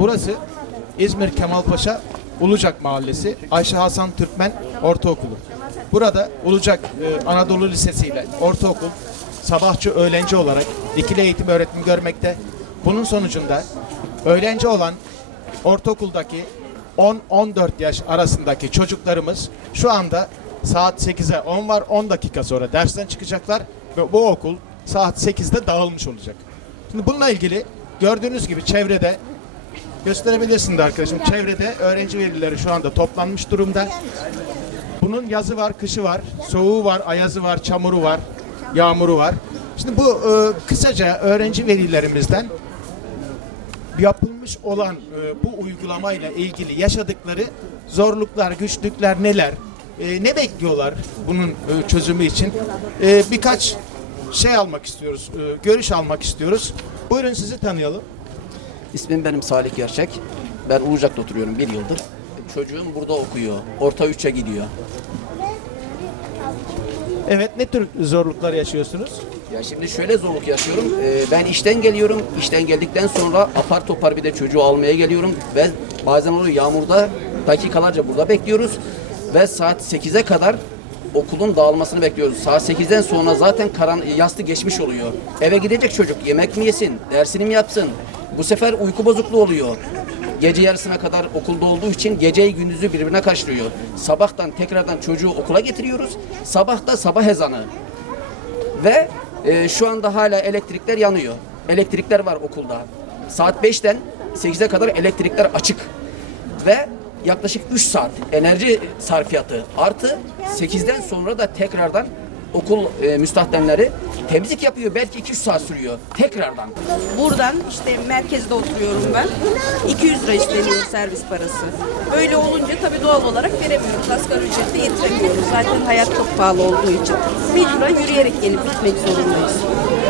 Burası İzmir Kemalpaşa Ulucak Mahallesi Ayşe Hasan Türkmen Ortaokulu. Burada Ulucak e, Anadolu Lisesi ile ortaokul sabahçı öğlenci olarak ikili eğitim öğretimi görmekte. Bunun sonucunda öğrenci olan ortaokuldaki 10-14 yaş arasındaki çocuklarımız şu anda saat 8'e 10 var 10 dakika sonra dersten çıkacaklar ve bu okul saat 8'de dağılmış olacak. Şimdi bununla ilgili gördüğünüz gibi çevrede Gösterebilirsin de arkadaşım. Çevrede öğrenci velileri şu anda toplanmış durumda. Bunun yazı var, kışı var, soğuğu var, ayazı var, çamuru var, yağmuru var. Şimdi bu e, kısaca öğrenci velilerimizden yapılmış olan e, bu uygulamayla ilgili yaşadıkları zorluklar, güçlükler neler? E, ne bekliyorlar bunun e, çözümü için? E, birkaç şey almak istiyoruz, e, görüş almak istiyoruz. Buyurun sizi tanıyalım. İsmim benim Salih Gerçek. Ben Ulucak'ta oturuyorum bir yıldır. Çocuğum burada okuyor. Orta 3'e gidiyor. Evet, ne tür zorluklar yaşıyorsunuz? Ya şimdi şöyle zorluk yaşıyorum. Ee, ben işten geliyorum. İşten geldikten sonra apar topar bir de çocuğu almaya geliyorum. Ve bazen oluyor yağmurda dakikalarca burada bekliyoruz. Ve saat 8'e kadar okulun dağılmasını bekliyoruz. Saat 8'den sonra zaten karan yastı geçmiş oluyor. Eve gidecek çocuk yemek mi yesin, dersini mi yapsın? Bu sefer uyku bozukluğu oluyor. Gece yarısına kadar okulda olduğu için geceyi gündüzü birbirine karıştırıyor. Sabahtan tekrardan çocuğu okula getiriyoruz. Sabah da sabah ezanı. Ve e, şu anda hala elektrikler yanıyor. Elektrikler var okulda. Saat 5'ten 8'e kadar elektrikler açık. Ve yaklaşık 3 saat enerji sarfiyatı artı 8'den sonra da tekrardan okul e, müstahdemleri temizlik yapıyor. Belki 2-3 saat sürüyor. Tekrardan. Buradan işte merkezde oturuyorum ben. 200 lira isteniyor servis parası. Böyle olunca tabii doğal olarak veremiyoruz. Asgari ücretle yetiremiyoruz. Zaten hayat çok pahalı olduğu için. Mecburen yürüyerek gelip gitmek zorundayız.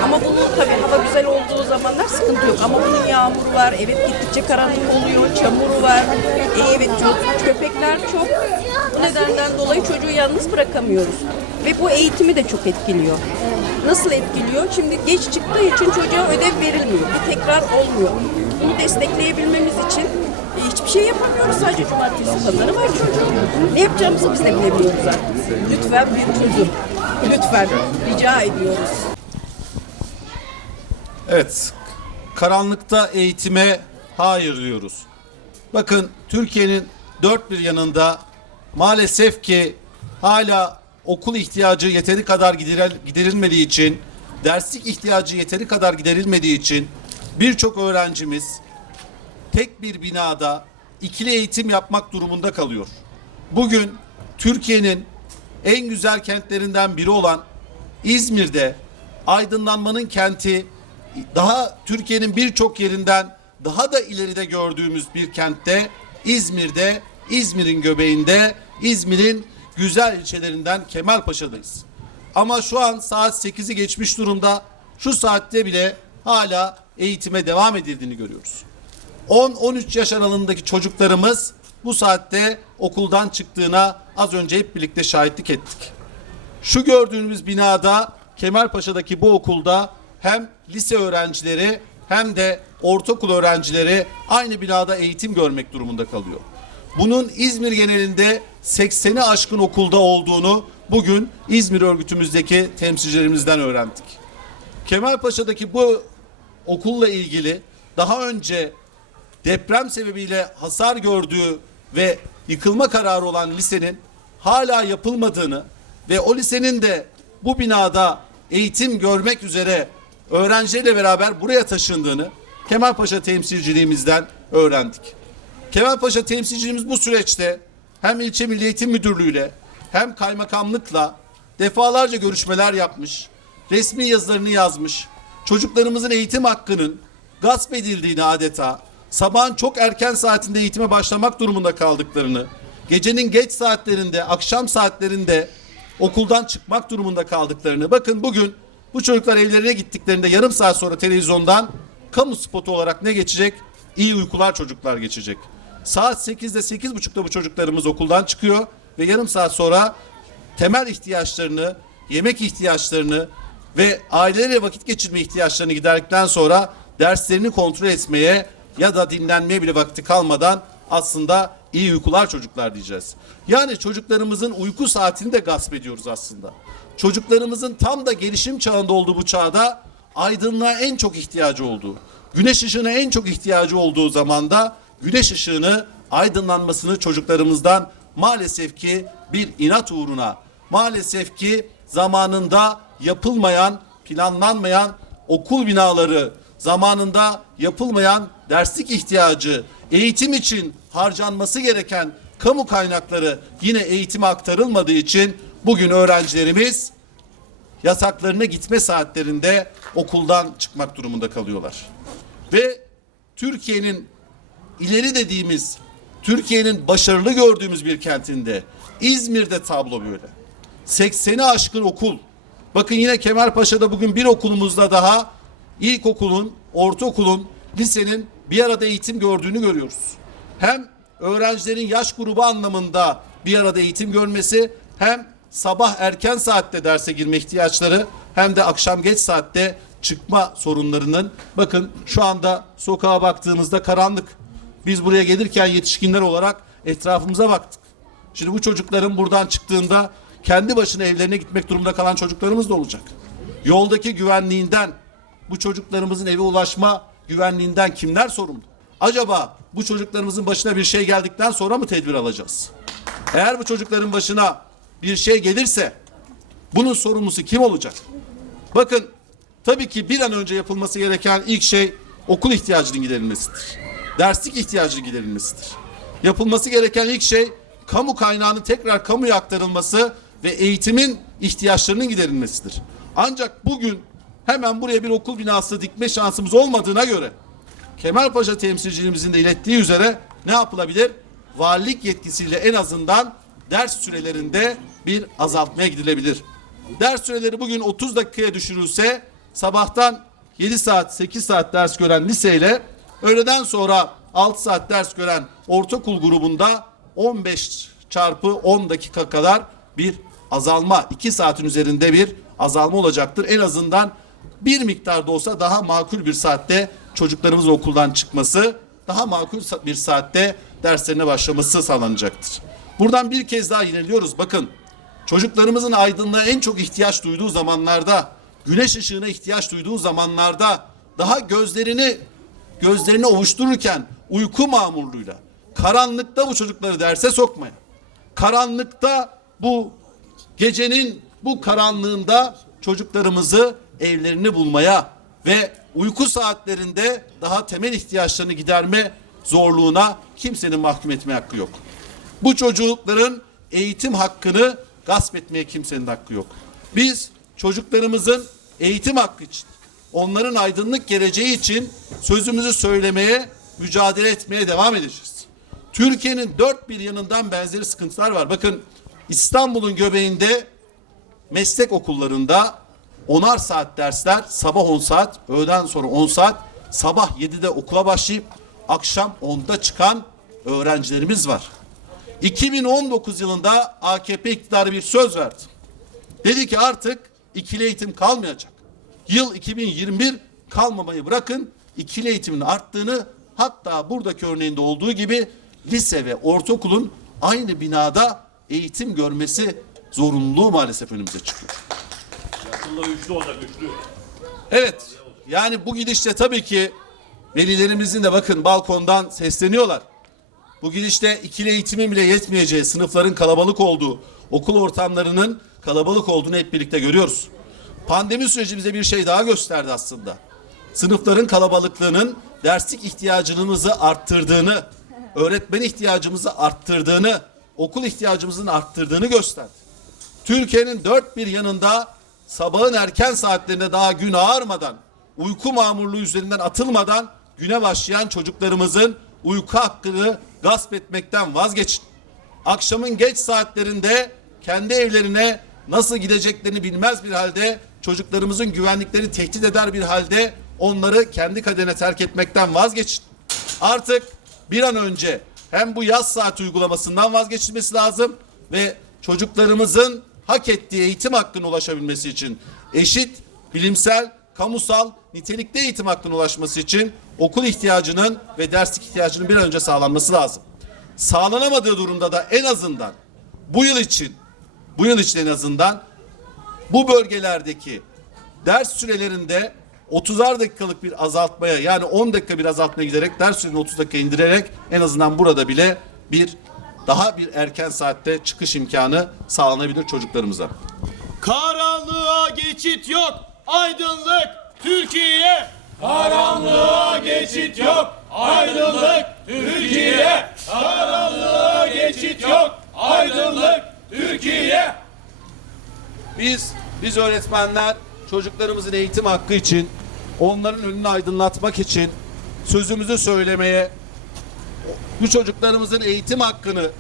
Ama bunun tabii hava güzel olduğu zamanlar sıkıntı yok. Ama bunun yağmuru var, evet gittikçe karanlık oluyor, çamuru var. E, evet çok, köpekler çok. Bu nedenden dolayı çocuğu yalnız bırakamıyoruz. Ve bu eğitimi de çok etkiliyor. Nasıl etkiliyor? Şimdi geç çıktığı için çocuğa ödev verilmiyor. Bir tekrar olmuyor. Bunu destekleyebilmemiz için e, hiçbir şey yapamıyoruz. Sadece cumartesi pazarı var çocuğun. Ne yapacağımızı biz de bilemiyoruz artık. Lütfen bir çözüm. Lütfen. Rica ediyoruz. Evet, karanlıkta eğitime hayır diyoruz. Bakın Türkiye'nin dört bir yanında maalesef ki hala okul ihtiyacı yeteri kadar gideril- giderilmediği için, derslik ihtiyacı yeteri kadar giderilmediği için birçok öğrencimiz tek bir binada ikili eğitim yapmak durumunda kalıyor. Bugün Türkiye'nin en güzel kentlerinden biri olan İzmir'de aydınlanmanın kenti daha Türkiye'nin birçok yerinden daha da ileride gördüğümüz bir kentte İzmir'de İzmir'in göbeğinde İzmir'in güzel ilçelerinden Kemalpaşa'dayız. Ama şu an saat 8'i geçmiş durumda. Şu saatte bile hala eğitime devam edildiğini görüyoruz. 10-13 yaş aralığındaki çocuklarımız bu saatte okuldan çıktığına az önce hep birlikte şahitlik ettik. Şu gördüğünüz binada Kemalpaşa'daki bu okulda hem lise öğrencileri hem de ortaokul öğrencileri aynı binada eğitim görmek durumunda kalıyor. Bunun İzmir genelinde 80'i aşkın okulda olduğunu bugün İzmir örgütümüzdeki temsilcilerimizden öğrendik. Kemalpaşa'daki bu okulla ilgili daha önce deprem sebebiyle hasar gördüğü ve yıkılma kararı olan lisenin hala yapılmadığını ve o lisenin de bu binada eğitim görmek üzere öğrencilerle beraber buraya taşındığını Kemalpaşa temsilciliğimizden öğrendik. Kemalpaşa temsilciliğimiz bu süreçte hem ilçe Milli Eğitim Müdürlüğü'yle hem kaymakamlıkla defalarca görüşmeler yapmış, resmi yazılarını yazmış, çocuklarımızın eğitim hakkının gasp edildiğini adeta, sabahın çok erken saatinde eğitime başlamak durumunda kaldıklarını, gecenin geç saatlerinde, akşam saatlerinde okuldan çıkmak durumunda kaldıklarını. Bakın bugün bu çocuklar evlerine gittiklerinde yarım saat sonra televizyondan kamu spotu olarak ne geçecek? İyi uykular çocuklar geçecek. Saat 8'de 8.30'da bu çocuklarımız okuldan çıkıyor ve yarım saat sonra temel ihtiyaçlarını, yemek ihtiyaçlarını ve aileleriyle vakit geçirme ihtiyaçlarını giderdikten sonra derslerini kontrol etmeye ya da dinlenmeye bile vakti kalmadan aslında iyi uykular çocuklar diyeceğiz. Yani çocuklarımızın uyku saatini de gasp ediyoruz aslında. Çocuklarımızın tam da gelişim çağında olduğu bu çağda aydınlığa en çok ihtiyacı olduğu, güneş ışığına en çok ihtiyacı olduğu zamanda güneş ışığını aydınlanmasını çocuklarımızdan maalesef ki bir inat uğruna maalesef ki zamanında yapılmayan, planlanmayan okul binaları, zamanında yapılmayan derslik ihtiyacı, eğitim için harcanması gereken kamu kaynakları yine eğitime aktarılmadığı için bugün öğrencilerimiz yasaklarına gitme saatlerinde okuldan çıkmak durumunda kalıyorlar. Ve Türkiye'nin ileri dediğimiz, Türkiye'nin başarılı gördüğümüz bir kentinde İzmir'de tablo böyle. 80'i aşkın okul. Bakın yine Kemalpaşa'da bugün bir okulumuzda daha ilkokulun, ortaokulun, lisenin bir arada eğitim gördüğünü görüyoruz. Hem öğrencilerin yaş grubu anlamında bir arada eğitim görmesi hem sabah erken saatte derse girme ihtiyaçları hem de akşam geç saatte çıkma sorunlarının bakın şu anda sokağa baktığımızda karanlık. Biz buraya gelirken yetişkinler olarak etrafımıza baktık. Şimdi bu çocukların buradan çıktığında kendi başına evlerine gitmek durumunda kalan çocuklarımız da olacak. Yoldaki güvenliğinden, bu çocuklarımızın eve ulaşma güvenliğinden kimler sorumlu? Acaba bu çocuklarımızın başına bir şey geldikten sonra mı tedbir alacağız? Eğer bu çocukların başına bir şey gelirse bunun sorumlusu kim olacak? Bakın tabii ki bir an önce yapılması gereken ilk şey okul ihtiyacının giderilmesidir. Derslik ihtiyacının giderilmesidir. Yapılması gereken ilk şey kamu kaynağının tekrar kamuya aktarılması ve eğitimin ihtiyaçlarının giderilmesidir. Ancak bugün hemen buraya bir okul binası dikme şansımız olmadığına göre Kemalpaşa temsilcilimizin de ilettiği üzere ne yapılabilir? Valilik yetkisiyle en azından ders sürelerinde bir azaltmaya gidilebilir. Ders süreleri bugün 30 dakikaya düşürülse sabahtan 7 saat 8 saat ders gören liseyle öğleden sonra 6 saat ders gören ortaokul grubunda 15 çarpı 10 dakika kadar bir azalma 2 saatin üzerinde bir azalma olacaktır. En azından bir miktar da olsa daha makul bir saatte çocuklarımızın okuldan çıkması, daha makul bir saatte derslerine başlaması sağlanacaktır. Buradan bir kez daha yineliyoruz. Bakın çocuklarımızın aydınlığa en çok ihtiyaç duyduğu zamanlarda, güneş ışığına ihtiyaç duyduğu zamanlarda daha gözlerini gözlerini ovuştururken uyku mamurluğuyla karanlıkta bu çocukları derse sokmaya, karanlıkta bu gecenin bu karanlığında çocuklarımızı evlerini bulmaya ve uyku saatlerinde daha temel ihtiyaçlarını giderme zorluğuna kimsenin mahkum etme hakkı yok. Bu çocukların eğitim hakkını gasp etmeye kimsenin hakkı yok. Biz çocuklarımızın eğitim hakkı için, onların aydınlık geleceği için sözümüzü söylemeye, mücadele etmeye devam edeceğiz. Türkiye'nin dört bir yanından benzeri sıkıntılar var. Bakın İstanbul'un göbeğinde meslek okullarında onar saat dersler, sabah 10 saat, öğleden sonra 10 saat, sabah 7'de okula başlayıp akşam 10'da çıkan öğrencilerimiz var. 2019 yılında AKP iktidarı bir söz verdi. Dedi ki artık ikili eğitim kalmayacak. Yıl 2021 kalmamayı bırakın ikili eğitimin arttığını hatta buradaki örneğinde olduğu gibi lise ve ortaokulun aynı binada eğitim görmesi zorunluluğu maalesef önümüze çıkıyor. Yakında üçlü olacak üçlü. Evet. Yani bu gidişte tabii ki velilerimizin de bakın balkondan sesleniyorlar. Bu gidişte ikili eğitimin bile yetmeyeceği, sınıfların kalabalık olduğu, okul ortamlarının kalabalık olduğunu hep birlikte görüyoruz. Pandemi süreci bize bir şey daha gösterdi aslında. Sınıfların kalabalıklığının derslik ihtiyacımızı arttırdığını, öğretmen ihtiyacımızı arttırdığını, okul ihtiyacımızın arttırdığını gösterdi. Türkiye'nin dört bir yanında sabahın erken saatlerinde daha gün ağarmadan, uyku mamurluğu üzerinden atılmadan güne başlayan çocuklarımızın uyku hakkını gasp etmekten vazgeçin. Akşamın geç saatlerinde kendi evlerine nasıl gideceklerini bilmez bir halde çocuklarımızın güvenlikleri tehdit eder bir halde onları kendi kaderine terk etmekten vazgeçin. Artık bir an önce hem bu yaz saat uygulamasından vazgeçilmesi lazım ve çocuklarımızın hak ettiği eğitim hakkına ulaşabilmesi için eşit, bilimsel, kamusal, nitelikli eğitim hakkına ulaşması için okul ihtiyacının ve derslik ihtiyacının bir an önce sağlanması lazım. Sağlanamadığı durumda da en azından bu yıl için bu yıl için en azından bu bölgelerdeki ders sürelerinde 30'ar dakikalık bir azaltmaya yani 10 dakika bir azaltmaya giderek ders süreni 30 dakika indirerek en azından burada bile bir daha bir erken saatte çıkış imkanı sağlanabilir çocuklarımıza. Karanlığa geçit yok, aydınlık Türkiye. Karanlığa geçit yok, aydınlık Türkiye. Karanlığa geçit yok, aydınlık Türkiye. Biz, biz öğretmenler çocuklarımızın eğitim hakkı için, onların önünü aydınlatmak için sözümüzü söylemeye, bu çocuklarımızın eğitim hakkını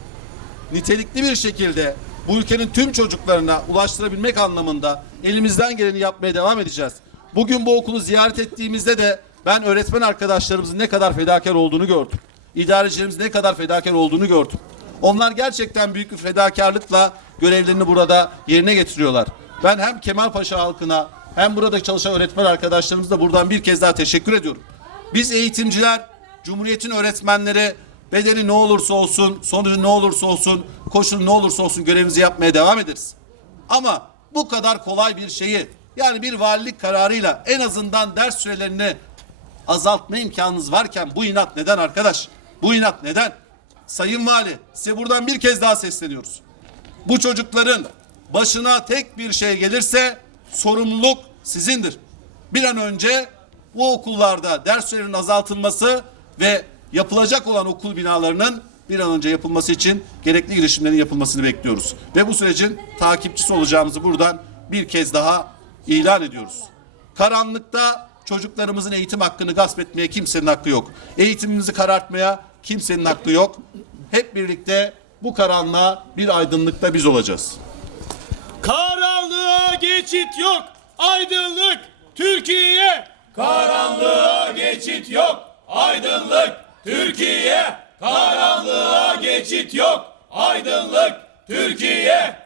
nitelikli bir şekilde bu ülkenin tüm çocuklarına ulaştırabilmek anlamında elimizden geleni yapmaya devam edeceğiz. Bugün bu okulu ziyaret ettiğimizde de ben öğretmen arkadaşlarımızın ne kadar fedakar olduğunu gördüm. İdarecilerimizin ne kadar fedakar olduğunu gördüm. Onlar gerçekten büyük bir fedakarlıkla görevlerini burada yerine getiriyorlar. Ben hem Kemalpaşa halkına hem burada çalışan öğretmen arkadaşlarımıza da buradan bir kez daha teşekkür ediyorum. Biz eğitimciler, Cumhuriyet'in öğretmenleri bedeli ne olursa olsun, sonucu ne olursa olsun, koşulu ne olursa olsun görevimizi yapmaya devam ederiz. Ama bu kadar kolay bir şeyi yani bir valilik kararıyla en azından ders sürelerini azaltma imkanınız varken bu inat neden arkadaş? Bu inat neden? Sayın Vali size buradan bir kez daha sesleniyoruz. Bu çocukların başına tek bir şey gelirse sorumluluk sizindir. Bir an önce bu okullarda ders sürelerinin azaltılması ve yapılacak olan okul binalarının bir an önce yapılması için gerekli girişimlerin yapılmasını bekliyoruz. Ve bu sürecin takipçisi olacağımızı buradan bir kez daha ilan ediyoruz. Karanlıkta çocuklarımızın eğitim hakkını gasp etmeye kimsenin hakkı yok. Eğitimimizi karartmaya kimsenin hakkı yok. Hep birlikte bu karanlığa bir aydınlıkta biz olacağız. Karanlığa geçit yok, aydınlık Türkiye. Karanlığa geçit yok, aydınlık Türkiye. Karanlığa geçit yok, aydınlık Türkiye.